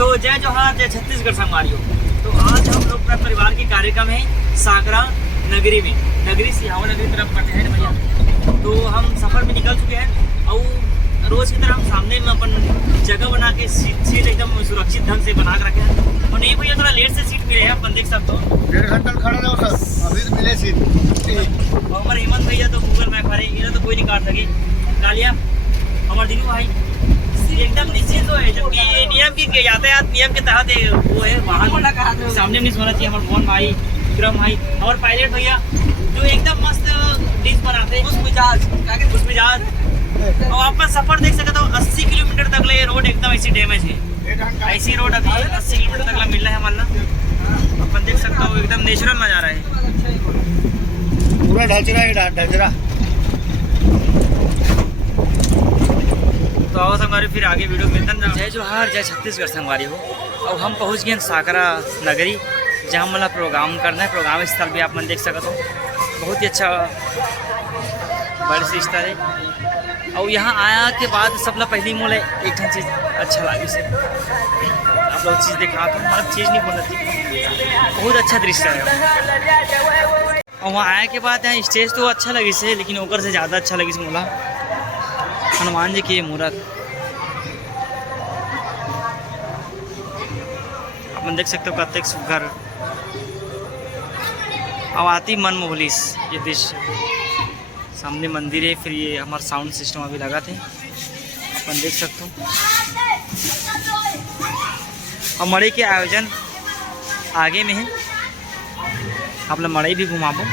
तो जय जोहार, जय छत्तीसगढ़ संगवारियों। तो आज हम लोग अपने परिवार के कार्यक्रम है सागरा नगरी में, नगरी सिहावा नगरी तरफ पड़ते हैं भैया। तो हम सफ़र में निकल चुके हैं और रोज़ की तरह हम सामने में अपन जगह बना के सीट एकदम सुरक्षित ढंग से बना के रखे हैं। और नहीं भैया थोड़ा लेट से सीट मिले हैं, अपन देख सकते हो 1.5 घंटा खड़ा रहो सर, अभी तो मिले सीट। और हमारे हेमंत भैया तो गूगल मैप हरे इन्हें तो कोई नहीं काट सके। गालिया हमारे दिनू भाई एकदम निश्चित तो है, जबकि नियम की यातायात नियम के तहत वो है, वाहन सामने नहीं सोना चाहिए। हमारे मोहन भाई, विक्रम भाई और पायलट भैया जो एकदम मस्त डिश बनाते हैं, उस मिजाज। और आप सफर देख सकते हो 80 किलोमीटर तक ले रोड एकदम ऐसी डैमेज है, ऐसी रोड अभी 80 किलोमीटर तक मिल रहा है हमारा। अपन देख सकते हो एकदम नेचुरल नजारा है, पूरा ढांचरा है, ढांचरा। तो आओ संगवारी फिर आगे वीडियो मिलता है। जय जोहार, जय छत्तीसगढ़ संगवारी हो। और हम पहुंच गए सागरा नगरी, जहाँ मतलब प्रोग्राम करना है। प्रोग्राम स्थल भी आप मन देख सकते हो, बहुत ही अच्छा बड़े से स्थल है। और यहाँ आया के बाद सबला पहली मोल एक चीज़ अच्छा लगी से आप लोग चीज़ देखा तो मतलब चीज़ नहीं बोलना थी, बहुत अच्छा दृश्य है। और वहाँ आया के बाद यहाँ स्टेज तो अच्छा लगी से, लेकिन ओकर से ज़्यादा अच्छा लगी से मोला हनुमान जी की मूर्त। अपन देख सकते हो कत्ते सुघर आवाती मन मोहलिस ये दृश्य। सामने मंदिर है, फिर ये हमारा साउंड सिस्टम अभी लगा थे, अपन देख सकते हो। और मड़ई के आयोजन आगे में है, आप लोग मड़ई भी घुमाबो।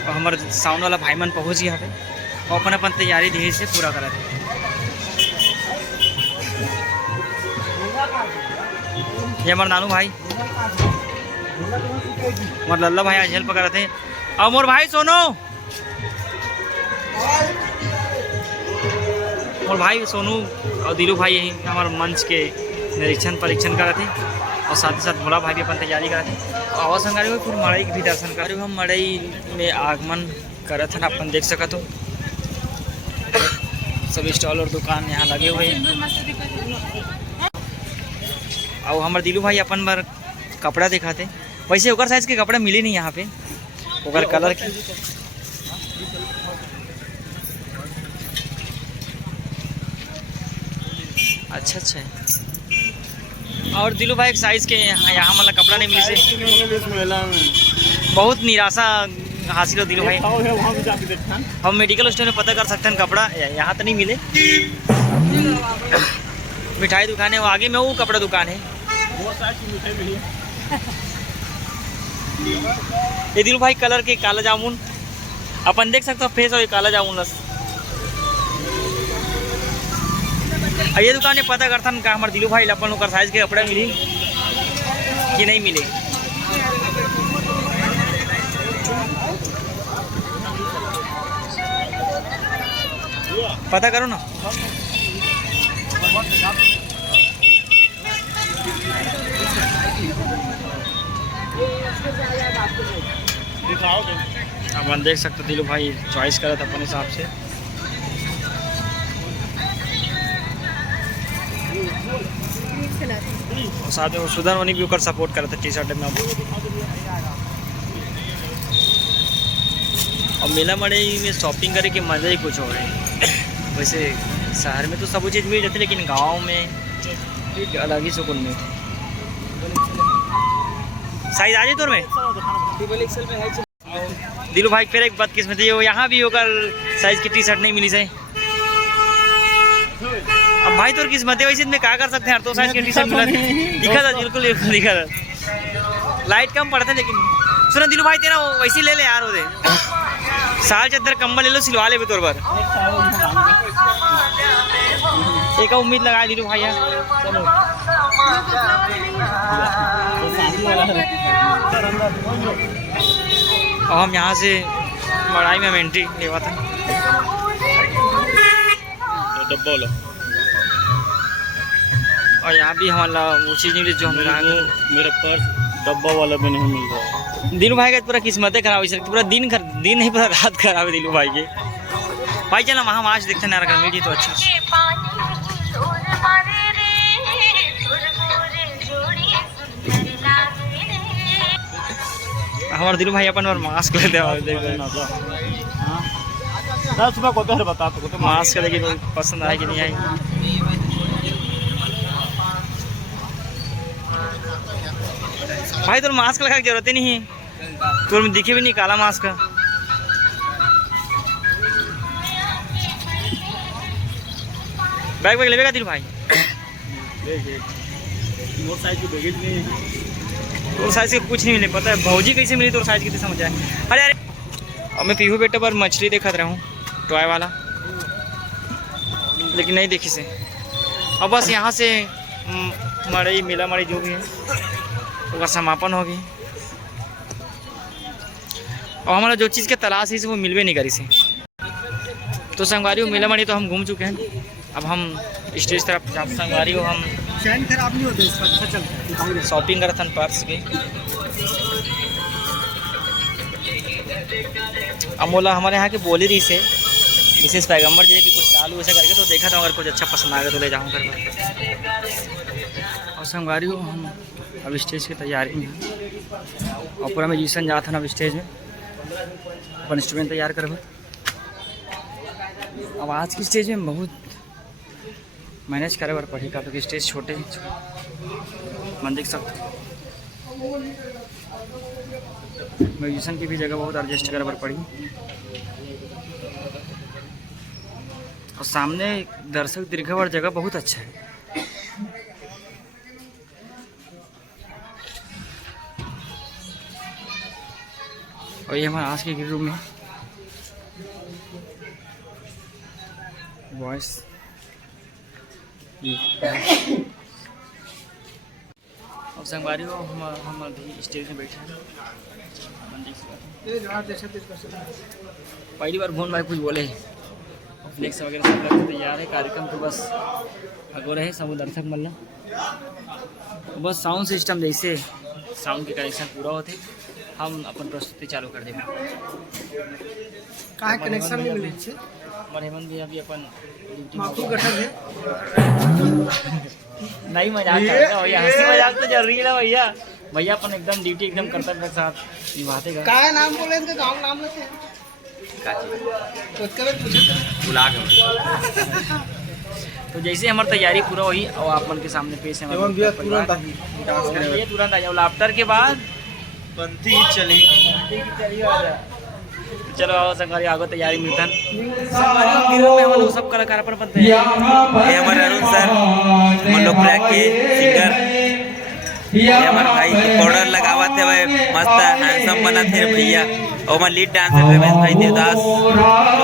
और हमारे साउंड वाला भाई मन पहुँच गया है और अपन अपन तैयारी धीरे से पूरा करा थे। ये हमारे नानू भाई, हमारे लल्ला भाई आज हेल्प कर रहे थे। और मोर भाई सोनो, मोर भाई सोनू और दिलू भाई यही हमारे मंच के निरीक्षण परीक्षण कर रहे थे। और साथ ही साथ भोला भाई भी अपन तैयारी कर रहे थे। और आवाज संगारी हुई फिर मड़ई के भी दर्शन कर। हम मड़ई में आगमन कर थे, अपन देख सकते हो सभी स्टॉल और दुकान यहाँ लगे हुए हैं। और हमारे दिलू भाई अपन बार कपड़ा दिखाते, वैसे ओकर साइज के कपड़ा मिले नहीं यहाँ पे, ओकर कलर के। अच्छा है। और दिलू भाई एक साइज के यहाँ मतलब कपड़ा नहीं मिले से बहुत निराशा हासिल हो दिलू भाई। हम मेडिकल स्टोर में पता कर सकते हैं, कपड़ा यहाँ तो नहीं मिले। मिठाई दुकान है वो आगे में, वो कपड़ा दुकान है। ये दिलू भाई कलर के काला जामुन अपन देख सकते हो, फेस और काला जामुन। ये दुकान में पता करता का हमारे दिलू भाई अपन लोग साइज के कपड़ा मिली कि नहीं मिले। पता करो ना। अपन देख सकते दिलू भाई चॉइस करा था अपने हिसाब से। और साथ में सुधन वनी भी कर सपोर्ट कर रहा था टी शर्ट में। और मेला मड़ई में शॉपिंग करे के मज़ा ही कुछ हो रहा है। वैसे शहर में तो सब चीज़ मिल जाती है, लेकिन गांव में अलग ही सुकून में। साइज आ जाए तोर में दिलू भाई फिर एक बदकिस्मती है, यहाँ भी होकर साइज की टी शर्ट नहीं मिली से। अब भाई तो किस्मत है, वैसे में क्या कर सकते हैं, तो साइज की टी शर्ट मिला दिखा था, बिल्कुल दिखा था। लाइट कम पड़ता है, लेकिन सुना दिलू भाई तेरा वैसे ले ले यार, हो दे साल चद्दर कंबल ले लो, सिलवा ले तौर पर। एक उम्मीद लगा दिलू भाई यार। और हम यहाँ से मड़ाई में एंट्री लेवा था, डब्बा वाला। और यहाँ भी हमारा वो चीज़ नहीं जो हम मेरा पर्स डब्बा वाला भी नहीं मिल रहा। दिलू भाई का पूरा किस्मतें खराब हो सकती, पूरा दिन नहीं पूरा रात खराब है दिलू भाई के। भाई चलो वहाँ आज देखते हैं नारकल मीडिया तो अच्छा हमारे दिलू भाई अपन और मास्क लेते हैं 10 रुपये को तो बता तो मास्क लेकिन पसंद आए कि नहीं आई। भाई तो मास्क लगा की जरूरत ही नहीं है, तो दिखे भी नहीं काला मास्क का। बैग बैग लेगा दिल भाई? मोर साइज की बैगेज नहीं, तो साइज का कुछ नहीं मिले, पता है भौजी कैसे मिली तो साइज कितनी समझ आए। अरे अरे अब मैं पीहू बेटे पर मछली देखा रहा हूँ टॉय वाला, लेकिन नहीं देखी से। अब बस यहाँ से मड़ई मेला मड़ई जो भी है उसका समापन होगी, और हमारा जो चीज़ के तलाश है वो मिलवे नहीं करी से। तो संगवारी मेला मड़ी तो हम घूम चुके हैं, अब हम स्टेज तरफ संगवारी हो हम शॉपिंग करते हैं पर्स के। अमोला हमारे यहाँ के बोली रही से विशेष पैगम्बर जी की कुछ लालू ऐसा करके, तो देखा था अगर कुछ अच्छा पसंद आ गया तो ले जाऊँ कर। और संगवारी हो हम अब स्टेज की तैयारी में, और पूरा म्यूजिशियन जाता ना अब स्टेज में अपन इंस्ट्रूमेंट तैयार करब। अब आज की स्टेज में बहुत मैनेज करे बार पड़ी का, तो स्टेज छोटे मन देख सकते, म्यूजिशियन की भी जगह बहुत एडजस्ट करे बार पड़ी, और सामने दर्शक दीर्घावर जगह बहुत अच्छा है। और ये हमारा आज के ग्रीन रूम में वॉइस और संगवारी हो हम अभी स्टेज में बैठे हैं। पहली बार भुवन भाई कुछ बोले, फ्लेक्स वगैरह सब करके तैयार है, कार्यक्रम तो बस अगो रहे सब दर्शक मल्ला, बस साउंड सिस्टम जैसे साउंड के कनेक्शन पूरा होते हम अपन प्रस्तुति चालू कर देंगे। का कनेक्शन नहीं मिले छे, हमारे हेमंत भी अभी अपन माफी गठन है नहीं मजाक करता भैया, हंसी मजाक तो जरूरी है भैया। भैया अपन एकदम ड्यूटी एकदम कर्तव्य के साथ निभाते गए। का नाम बोले इनके गांव नाम लेते हैं तो जैसे हमारी तैयारी पूरा हुई और आप मन के सामने पेश है तुरंत आ जाओ लाफ्टर के बाद बनती ही चली। चलो आओ संगवारी आगो तैयारी मिलता है सब कलाकार अपन बनते हैं। ये हमारे अरुण सर मल्लोप्रयाग के सिंगर, ये हमारे भाई पाउडर लगावा थे भाई मस्त हैंडसम बना थे भैया, और हमारे लीड डांसर रमेश भाई देवदास तो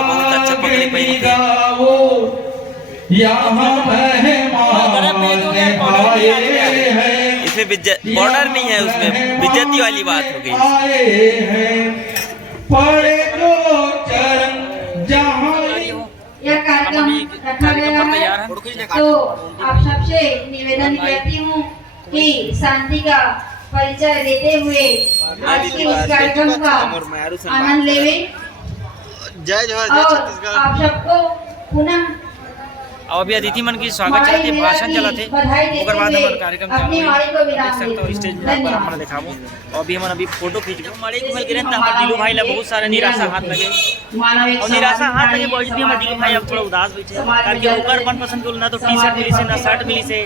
बहुत अच्छा पकड़ी पहनी थी। इसमें बॉर्डर नहीं है, उसमें बेइज्जती वाली बात हो गई। यह कार्यक्रम रखा गया है, तो आप सबसे निवेदन करती हूँ कि शांति का परिचय देते हुए आज के इस कार्यक्रम का आनंद लेवे। जय जवाहर जय और छत्तीसगढ़। आप सबको पुनः और अभी अतिथि मन की स्वागत चलते भाषण चला थे, उसके बाद हमारा कार्यक्रम देख सकते हो स्टेज में हमारा दिखाबो। और अभी हमारा अभी फोटो खींच गए मड़े को गिरे तो हमारे दिलू भाई ला बहुत सारे निराशा हाथ लगे, और निराशा हाथ लगे बहुत भी हमारे दिलू भाई अब थोड़ा उदास बैठे कारण कि ओकर मनपसंद के ना तो टी शर्ट मिली से ना शर्ट मिली से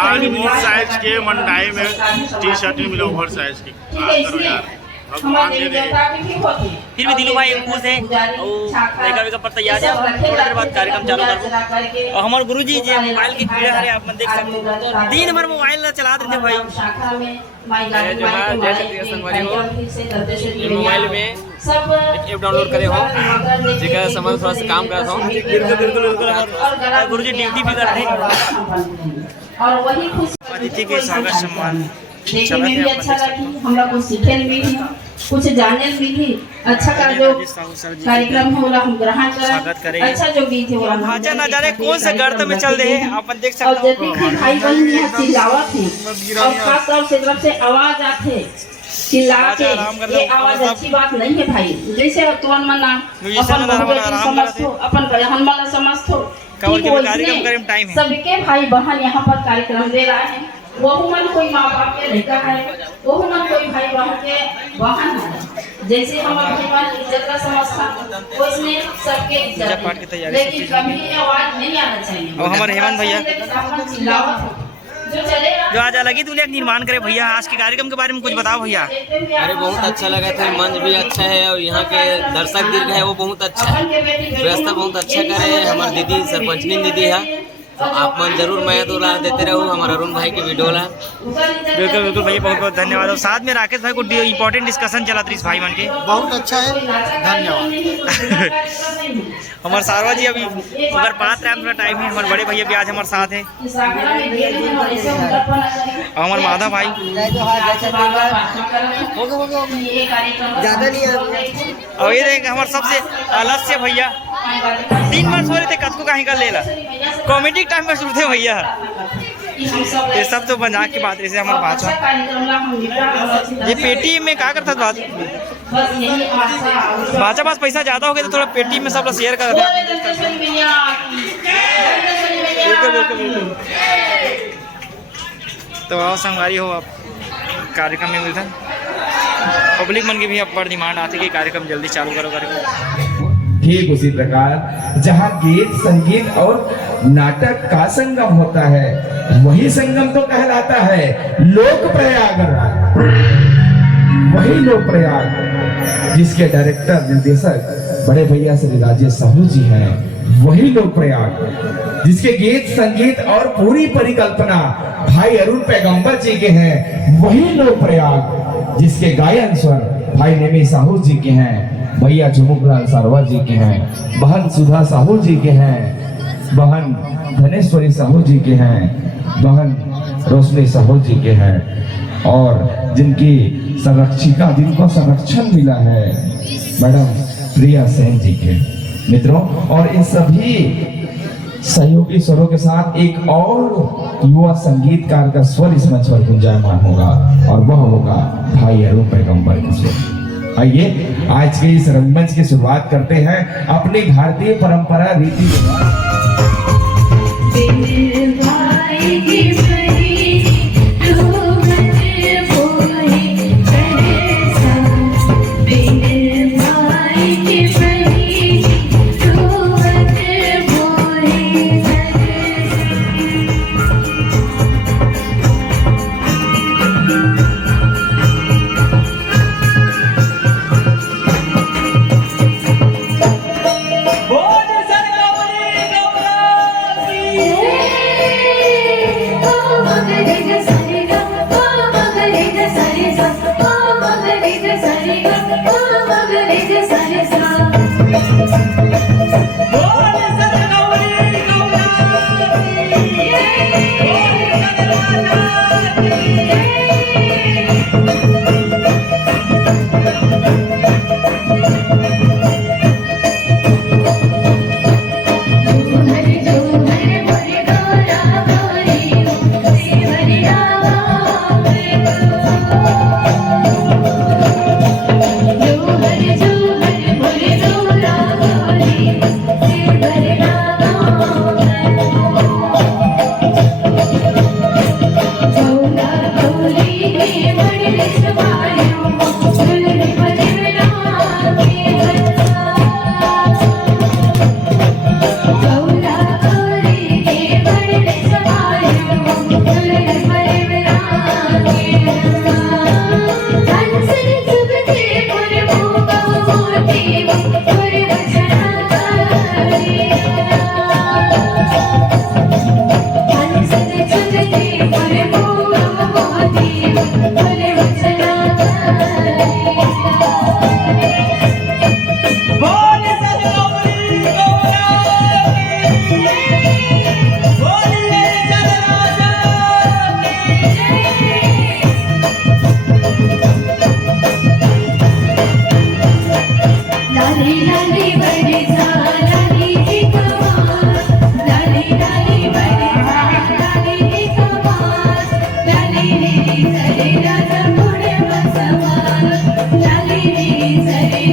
आज मोर साइज के मंडाई में टी शर्ट नहीं मिला ओवर साइज की। करो यार भगवान दे दे। फिर भी दिलू भाई खुश है और लेका वेका पर तैयार है। थोड़ी देर बाद कार्यक्रम चालू करबो। और हमारे गुरुजी जे मोबाइल की कीड़ा है आप मन देख सकते हो, दिन भर मोबाइल चला देते भाई। जय छत्तीसगढ़ संगवारी हो, मोबाइल में एक ऐप डाउनलोड करे हो जेका समझ थोड़ा सा काम करता हूँ। बिल्कुल गुरुजी ड्यूटी भी करते हैं। और वही खुश अतिथि के स्वागत सम्मान देखने में भी अच्छा लगी, हम लोग कुछ सीखे भी थी, कुछ जानने भी थी। अच्छा का जो कार्यक्रम है हम ग्रहण करें, अच्छा जो भी थे अच्छा नजारे कौन से गर्त में चल रहे हैं आप देख सकते हो। और जब भी भाई बहन यहाँ चिल्लावत थे और खास तौर से तरफ से आवाज आते चिल्ला के, ये आवाज अच्छी बात नहीं है भाई। जैसे तुम मना म्यूजिशियन अपन वाला बहु आराम बेटी करत समझतो, अपन बहन वाला समझतो। कवर ठीक के वैसने कार्यक्रम करे में टाइम है। सबके भाई बहन यहाँ पर कार्यक्रम दे रहा है। वहु मन कोई माँ बाप के लड़का है, वहु मन कोई भाई बहन के बहन है। जैसे हमारे भाई बहन इज्जत का समझता, वैसने सबके पूजा इज्जत पाठ की है। तैयारी सब लेकिन चीज़ कभी ये आवाज नहीं आना चाहिए। और हमारे हेमंत भैया अपन चिल्लावत हो। जो चलेगा जो आज अलग ही दुनिया का निर्माण करे भैया। आज के कार्यक्रम के बारे में कुछ बताओ भैया। अरे बहुत अच्छा लगा था, मंच भी अच्छा है और यहाँ के दर्शक दीर्घ है वो बहुत अच्छा है, व्यवस्था बहुत अच्छा करे है। हमारी दीदी सरपंचनी दीदी है, तो आप मन जरूर मैं तो ला देते रहो हमारा अरुण भाई के वीडियो ला। बिल्कुल बिल्कुल भैया, बहुत बहुत धन्यवाद। और साथ में राकेश भाई को इंपॉर्टेंट डिस्कशन चला इस भाई मन के। बहुत अच्छा है, धन्यवाद। हमारे सारवा जी अभी अगर 5 टाइम है। हमारे बड़े भैया भी आज हमारे साथ है और हमारे माधा भाई। ज्यादा नहीं है। और ये देख हमारे सबसे अलग से भैया 3 बार सो रहे थे, कद को कहीं का ले ला कॉमेडी टाइम में सुनते भैया। ये सब तो मजाक की बात रही हमारे बाचा। ये पेटी में क्या करता था बाचा पास पैसा ज्यादा हो गया तो थोड़ा पेटी में सब लोग शेयर कर देते। बिल्कुल बिल्कुल बिल्कुल। तो आओ संगवारी हो आप कार्यक्रम में मिलता पब्लिक मन की भी अब बड़ डिमांड आती है कि कार्यक्रम जल्दी चालू करो करके। ठीक उसी प्रकार जहाँ गीत संगीत और नाटक का संगम होता है, वही संगम तो कहलाता है लोक प्रयाग। वही लोक प्रयाग जिसके डायरेक्टर निर्देशक बड़े भैया श्री राजेश साहू जी हैं, वही लोक प्रयाग जिसके गीत संगीत और पूरी परिकल्पना भाई अरुण पैगंबर जी के हैं, वही लोक प्रयाग जिसके गायन स्वर भाई नेमी साहू जी के हैं, भैया झुमुकलाल सारवा जी के हैं, बहन सुधा साहू जी के हैं, बहन धनेश्वरी साहू जी के हैं, बहन रोशनी साहू जी के हैं, और जिनकी संरक्षिका जिनको संरक्षण मिला है मैडम प्रिया सेन जी के। मित्रों, और इन सभी सहयोगी स्वरों के साथ एक और युवा संगीतकार का स्वर इस मंच पर गुंजायमान होगा और वह होगा भाई अरुण पैगंबर का स्वर। आइए आज के इस रंगमंच की शुरुआत करते हैं अपनी भारतीय परंपरा रीति रिवाज।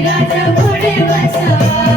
राजा घोड़े बसवा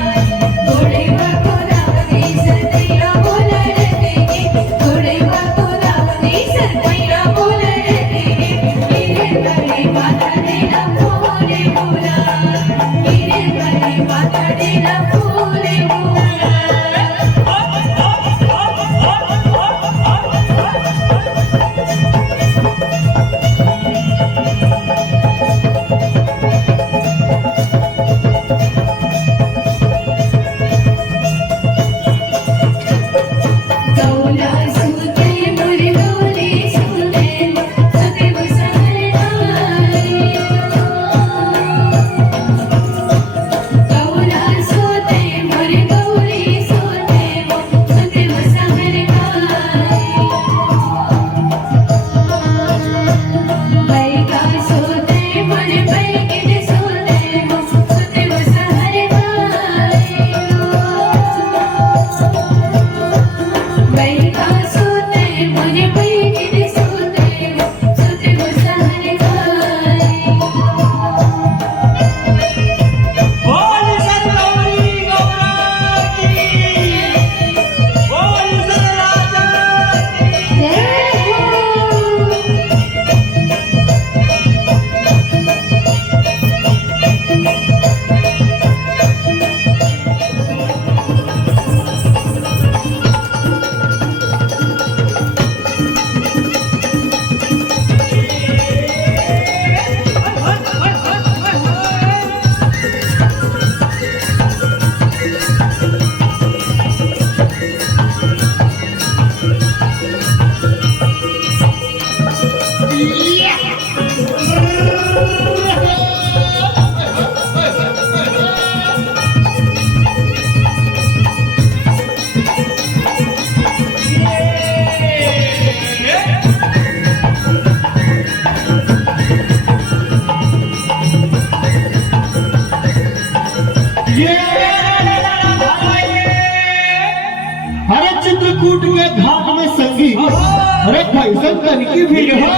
कूट के घाट में संगी अरे कैसन तन की भीड़ हो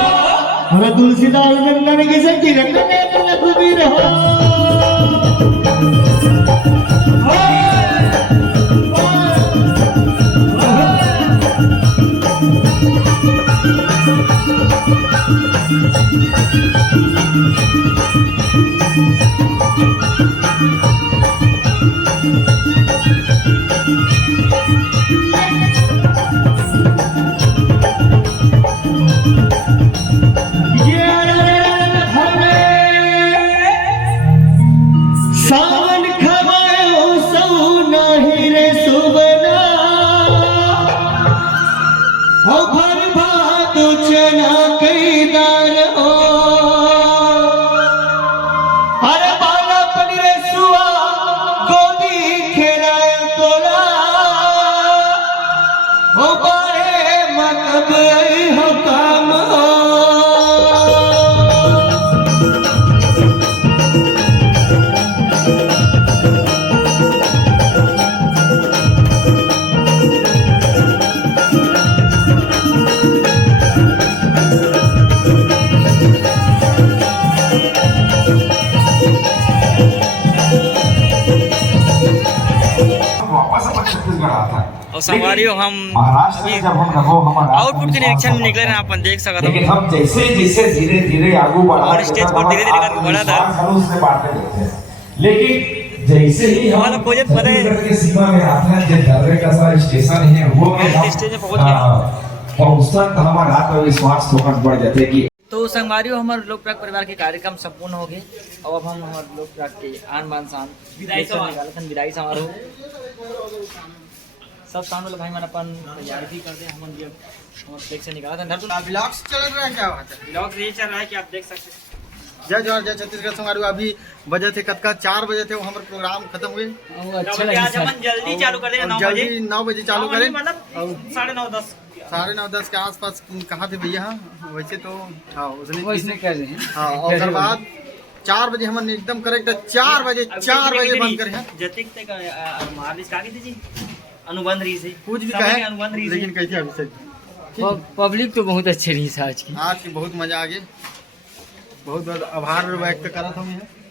अरे तुलसीदास नंदन की संगी रंगने रघुबीर हो सावन खवायो सौ नाही रे सुबना हो भर भात चना कैदार हो अरे बाला पनी रे सुआ गोदी खेलाय तोला हो बारे मतलब हो काम वापस अपन छत्तीसगढ़ आता है और संगवारियों हम महाराष्ट्र अभी में जब हम रहो हमारा आउटपुट के निरीक्षण में निकले हैं, अपन देख सकते लेकिन हो। हम जैसे जैसे धीरे धीरे आगू बढ़ा और स्टेज पर धीरे-धीरे करके बढ़ा था। उससे बांटते रहते हैं लेकिन जैसे ही हम हमारा प्रोजेक्ट पता है। छत्तीसगढ़ के सीमा में आता है जो दर्रे का सा स्टेशन है वो में हम हम स्टेज पे पहुंच गए। पहुंचता तो हमारा आत्मविश्वास फोकस बढ़ जाते हैं कि तो संगवारियों हमारे लोक प्राग परिवार के कार्यक्रम संपूर्ण हो गए और अब हम हमारे लोक प्राग के आन बान शान विदाई समारोह सब शान वाले भाई मन अपन तैयारी भी कर दे हम देख से निकाला था नरतुल ब्लॉग्स चल रहे हैं क्या बात है ब्लॉग ये चल रहा है कि आप देख सकते हैं। जय जोहार जय छत्तीसगढ़ संगवारी अभी बजे थे कतका 4 बजे थे वो हमारे प्रोग्राम खत्म हुए अच्छा लगा आज हम जल्दी चालू कर दें 9 बजे जल्दी 9 बजे चालू करें मतलब 9:30 साढ़े 9-10 के आसपास कहाँ थे भैया वैसे तो हाँ उसने कर रहे हैं हाँ और उसके बाद 4 बजे हम एकदम करेक्ट 4 बजे बंद करे हैं जतिक तक मालिश का की थी अनुबंध रही से कुछ भी समय कहे के अनुबंध रही लेकिन से कैसे अभिषेक पब्लिक तो बहुत अच्छी रही है आज की आज की बहुत मजा आ गई बहुत बहुत आभार व्यक्त करत हम यहाँ